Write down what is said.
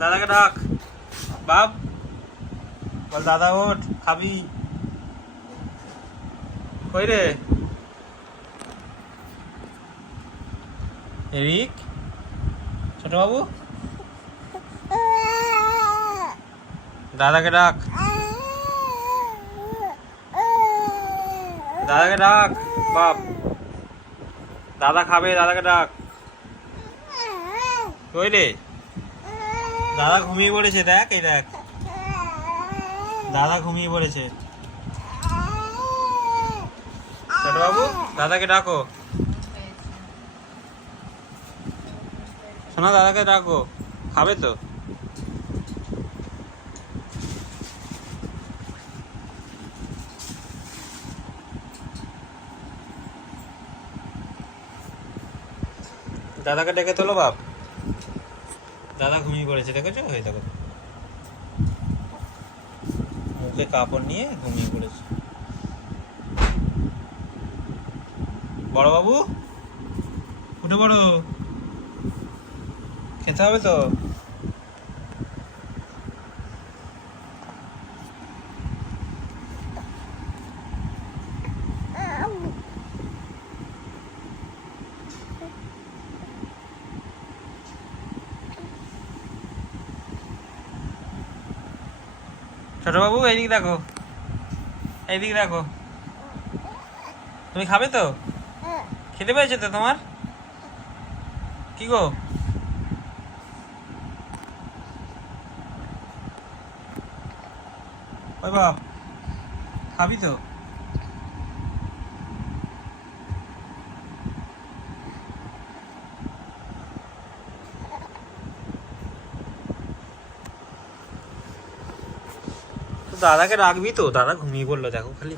দাদাকে ডাক। বাপ বল, দাদা ওঠ, খাবি। কই রে এরিক, ছোট বাবু, দাদাকে ডাক। দাদাকে ডাক বাপ, দাদা খাবে, দাদাকে ডাক। কই রে, দাদা ঘুমিয়ে পড়েছে, দেখ এই দেখ, দাদা ঘুমিয়ে পড়েছে। ছোট বাবু, দাদাকে ডাকো। শোনা, দাদাকে ডাকো, খাবে তো। দাদাকে ডেকে তোলো বাপ, দাদা ঘুমিয়ে পড়েছে, দেখেছো? হয়ে দেখো, মুখে কাপড় নিয়ে ঘুমিয়ে পড়েছে। বড় বাবু উঠে পড়ো, খেতে হবে তো। ছোট বাবু এইদিকে দেখো, এইদিকে দেখো, তুমি খাবে তো? খেতে পেয়েছো তো তোমার? কি গো, ওই বাপ, খাবি তো? দাদাকে রাখবি তো, দাদা ঘুমিয়ে পড়লো দেখো খালি।